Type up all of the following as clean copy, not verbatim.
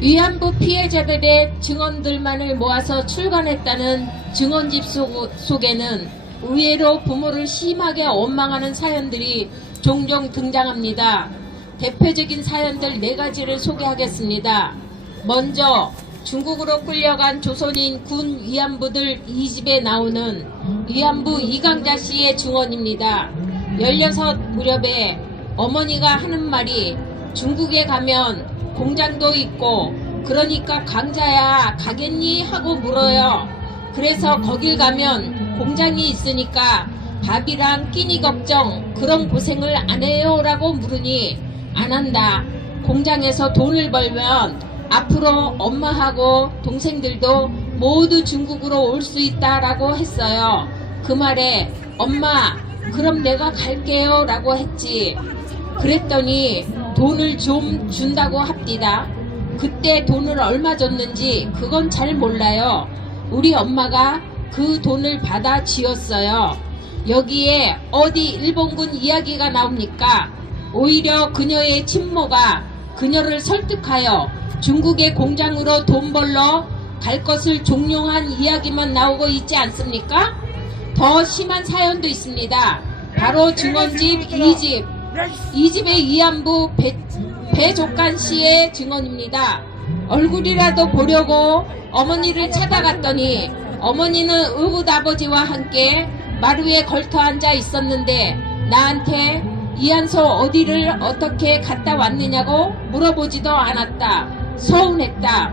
위안부 피해자들의 증언들만을 모아서 출간했다는 증언집 속에는 의외로 부모를 심하게 원망하는 사연들이 종종 등장합니다. 대표적인 사연들 4가지를 소개하겠습니다. 먼저 중국으로 끌려간 조선인 군 위안부들 2집에 나오는 위안부 이강자 씨의 증언입니다. 16 무렵에 어머니가 하는 말이 중국에 가면 공장도 있고 그러니까 강자야 가겠니 하고 물어요. 그래서 거길 가면 공장이 있으니까 밥이랑 끼니 걱정 그런 고생을 안 해요 라고 물으니 안 한다. 공장에서 돈을 벌면 앞으로 엄마하고 동생들도 모두 중국으로 올 수 있다 라고 했어요. 그 말에 엄마 그럼 내가 갈게요 라고 했지. 그랬더니 돈을 좀 준다고 합디다. 그때 돈을 얼마 줬는지 그건 잘 몰라요. 우리 엄마가 그 돈을 받아 쥐었어요. 여기에 어디 일본군 이야기가 나옵니까? 오히려 그녀의 친모가 그녀를 설득하여 중국의 공장으로 돈 벌러 갈 것을 종용한 이야기만 나오고 있지 않습니까? 더 심한 사연도 있습니다. 바로 증언집 2집. 2집의 위안부 배족간 씨의 증언입니다. 얼굴이라도 보려고 어머니를 찾아갔더니 어머니는 의붓 아버지와 함께 마루에 걸터 앉아 있었는데 나한테 이한소 어디를 어떻게 갔다 왔느냐고 물어보지도 않았다. 서운했다.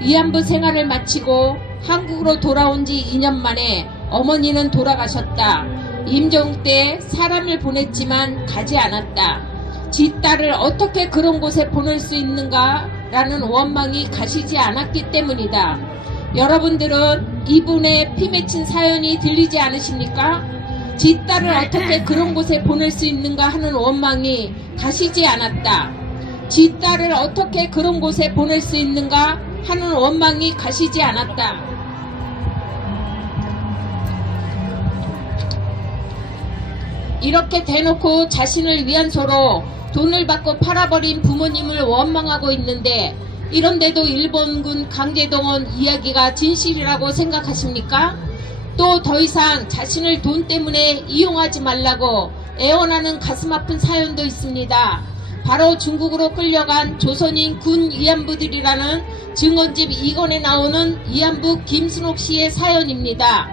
위안부 생활을 마치고 한국으로 돌아온 지 2년 만에 어머니는 돌아가셨다. 임종 때 사람을 보냈지만 가지 않았다. 지 딸을 어떻게 그런 곳에 보낼 수 있는가 라는 원망이 가시지 않았기 때문이다. 여러분들은 이분의 피 맺힌 사연이 들리지 않으십니까? 지 딸을 어떻게 그런 곳에 보낼 수 있는가 하는 원망이 가시지 않았다. 지 딸을 어떻게 그런 곳에 보낼 수 있는가 하는 원망이 가시지 않았다. 이렇게 대놓고 자신을 위안소로 돈을 받고 팔아버린 부모님을 원망하고 있는데 이런데도 일본군 강제동원 이야기가 진실이라고 생각하십니까? 또 더 이상 자신을 돈 때문에 이용하지 말라고 애원하는 가슴 아픈 사연도 있습니다. 바로 중국으로 끌려간 조선인 군 위안부들이라는 증언집 2권에 나오는 위안부 김순옥 씨의 사연입니다.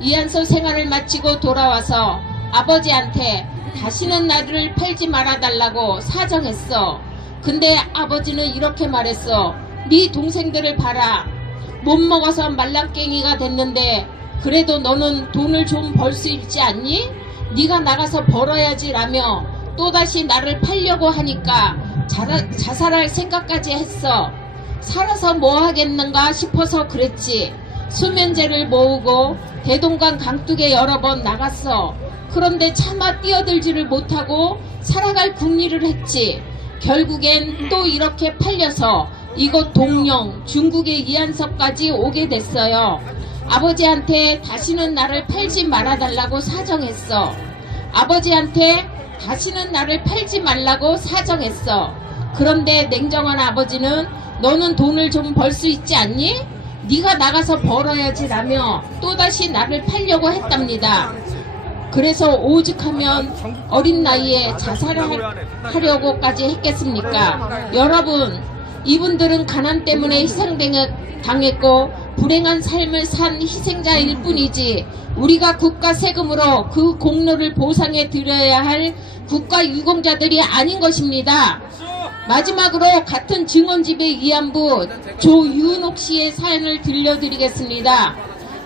위안소 생활을 마치고 돌아와서 아버지한테 다시는 나를 팔지 말아달라고 사정했어. 근데 아버지는 이렇게 말했어. 네 동생들을 봐라. 못 먹어서 말랑깽이가 됐는데 그래도 너는 돈을 좀 벌 수 있지 않니? 네가 나가서 벌어야지 라며 또다시 나를 팔려고 하니까 자살할 생각까지 했어. 살아서 뭐 하겠는가 싶어서 그랬지. 수면제를 모으고 대동강 강둑에 여러 번 나갔어. 그런데 차마 뛰어들지를 못하고 살아갈 궁리를 했지. 결국엔 또 이렇게 팔려서 이곳 동령 중국의 이한섭까지 오게 됐어요. 아버지한테 다시는 나를 팔지 말아달라고 사정했어. 아버지한테 다시는 나를 팔지 말라고 사정했어. 그런데 냉정한 아버지는 너는 돈을 좀 벌 수 있지 않니? 네가 나가서 벌어야지 라며 또다시 나를 팔려고 했답니다. 그래서 오죽하면 어린 나이에 자살하려고까지 했겠습니까? 여러분, 이분들은 가난 때문에 희생당했고 불행한 삶을 산 희생자일 뿐이지 우리가 국가 세금으로 그 공로를 보상해 드려야 할 국가 유공자들이 아닌 것입니다. 마지막으로 같은 증언집의 위안부 조윤옥 씨의 사연을 들려드리겠습니다.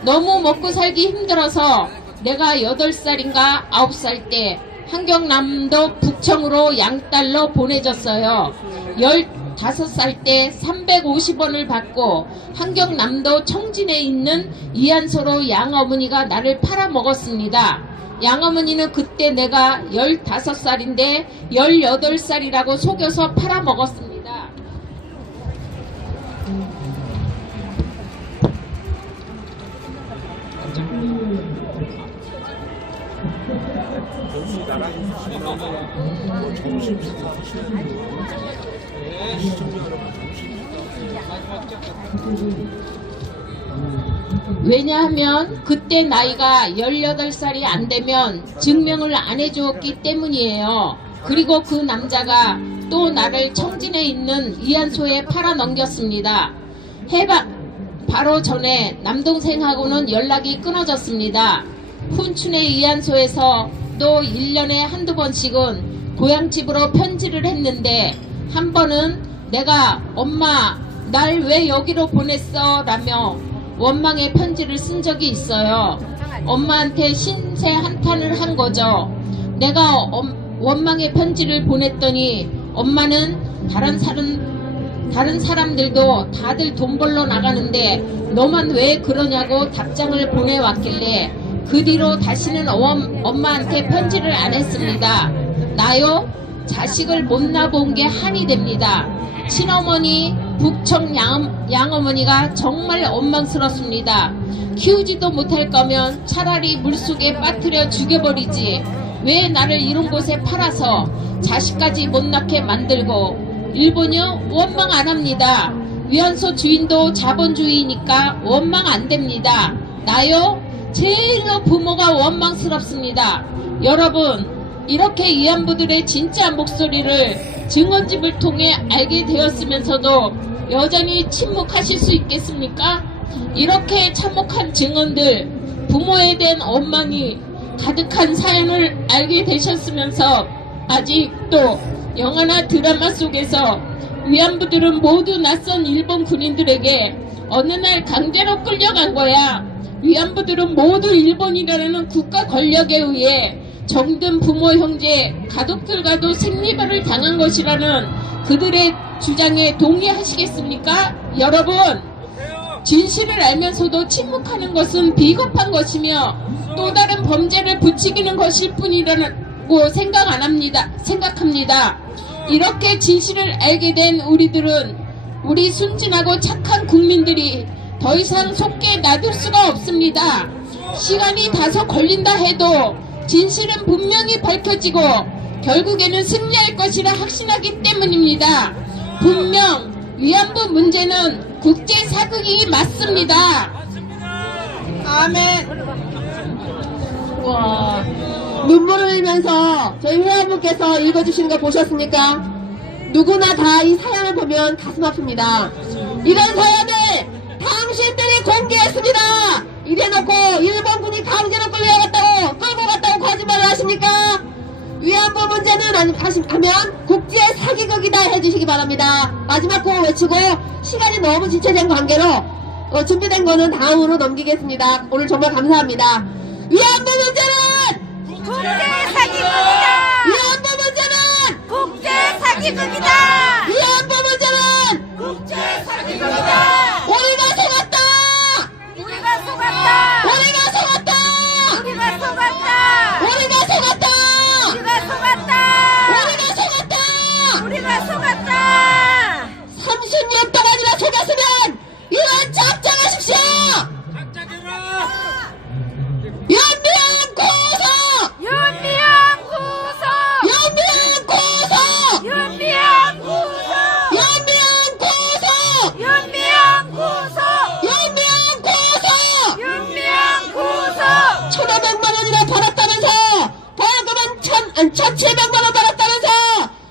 너무 먹고 살기 힘들어서 내가 8살인가 9살 때 한경남도 북청으로 양딸로 보내졌어요. 15살 때 350원을 받고 한경남도 청진에 있는 이한소로 양어머니가 나를 팔아먹었습니다. 양어머니는 그때 내가 15살인데 18살이라고 속여서 팔아먹었습니다. 나랑 왜냐하면 그때 나이가 18살이 안 되면 증명을 안 해주었기 때문이에요. 그리고 그 남자가 또 나를 청진에 있는 위안소에 팔아넘겼습니다. 바로 전에 남동생하고는 연락이 끊어졌습니다. 훈춘의 위안소에서 또 1년에 한두 번씩은 고향집으로 편지를 했는데 한 번은 내가 엄마 날 왜 여기로 보냈어? 라며 원망의 편지를 쓴 적이 있어요. 엄마한테 신세 한탄을 한 거죠. 내가 원망의 편지를 보냈더니 엄마는 다른 사람들도 다들 돈 벌러 나가는데 너만 왜 그러냐고 답장을 보내왔길래 그 뒤로 다시는 엄마한테 편지를 안 했습니다. 나요? 자식을 못 낳아본 게 한이 됩니다. 친어머니, 북청 양어머니가 정말 원망스럽습니다. 키우지도 못할 거면 차라리 물속에 빠뜨려 죽여버리지. 왜 나를 이런 곳에 팔아서 자식까지 못 낳게 만들고. 일본요? 원망 안 합니다. 위안소 주인도 자본주의니까 원망 안 됩니다. 나요? 제일로 부모가 원망스럽습니다. 여러분, 이렇게 위안부들의 진짜 목소리를 증언집을 통해 알게 되었으면서도 여전히 침묵하실 수 있겠습니까? 이렇게 참혹한 증언들, 부모에 대한 원망이 가득한 사연을 알게 되셨으면서 아직도 영화나 드라마 속에서 위안부들은 모두 낯선 일본 군인들에게 어느 날 강제로 끌려간 거야. 위안부들은 모두 일본이라는 국가 권력에 의해 정든 부모, 형제, 가족들과도 생리별을 당한 것이라는 그들의 주장에 동의하시겠습니까? 여러분, 진실을 알면서도 침묵하는 것은 비겁한 것이며 또 다른 범죄를 부추기는 것일 뿐이라고 생각합니다. 이렇게 진실을 알게 된 우리 순진하고 착한 국민들이 더 이상 속게 놔둘 수가 없습니다. 시간이 다소 걸린다 해도 진실은 분명히 밝혀지고 결국에는 승리할 것이라 확신하기 때문입니다. 분명 위안부 문제는 국제 사극이 맞습니다. 아멘. 와, 눈물을 흘리면서 저희 회원분께서 읽어주시는 거 보셨습니까? 누구나 다 이 사연을 보면 가슴 아픕니다. 이런 사연을 당신들이 공개했습니다. 이래놓고 일본군이 강제로 끌고 갔다고 거짓말을 하십니까? 위안부 문제는 하면 국제 사기극이다 해주시기 바랍니다. 마지막 구호 외치고 시간이 너무 지체된 관계로 준비된 거는 다음으로 넘기겠습니다. 오늘 정말 감사합니다. 위안부 문제는 국제 사기극이다. 위안부 문제는 국제 사기극이다. 위안부 문제는 국제 사기극이다. 우리가 속았다. 우리가 속았다. 우리가 속았다. 우리가 속았다. 우리가 속았다. 우리가 속았다. 우리가 속았다. 우리가 속았다. 30년 동안이나 속였으면 이런 작정하십시오. 연명 구속! 윤미향 구속. 연명 구속! 윤미향 구속. 연명 구속! 윤미향 구속. 연명 구속! 윤미향 구속. 1,500만 원이나 받았다면서 벌금은 1,700만 원 받았다면서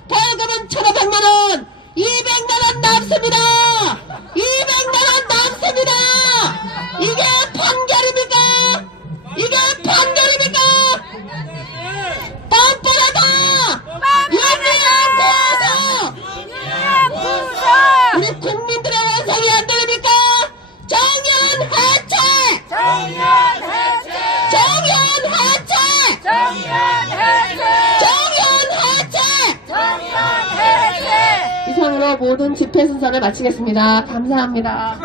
벌금은 1,500만 원 200만 원 남습니다. 200만 원 남습니다. 이게 판결입니까? 이게 판결입니까? 뻔뻔하다. 연명 구속! 윤미향 구속. 우리 국민들의 원성이 안 들립니까? 정연 해체! 정연 해체. 정연 해체! 정연 해체. 정연 해체! 정연 해체. 이상으로 모든 집회 순서를 마치겠습니다. 감사합니다.